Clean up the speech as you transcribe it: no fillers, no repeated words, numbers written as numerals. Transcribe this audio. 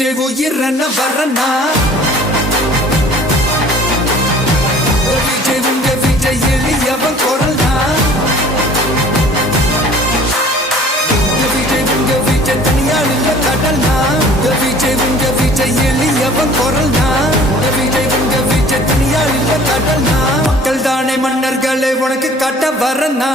விஜய் உயிரன வரனா விஜய் உங்க விஜய் எளியவன் குரல்னா விஜய் உங்க விஜய் தனியால் இல்ல கடல்னா விஜய் உங்க விஜய் எளியவன் குரல்னா விஜய் உங்க விஜய் தனியால் இல்ல கடல்னா மக்கள் தானே மன்னர்களே உனக்கு காட்ட வரனா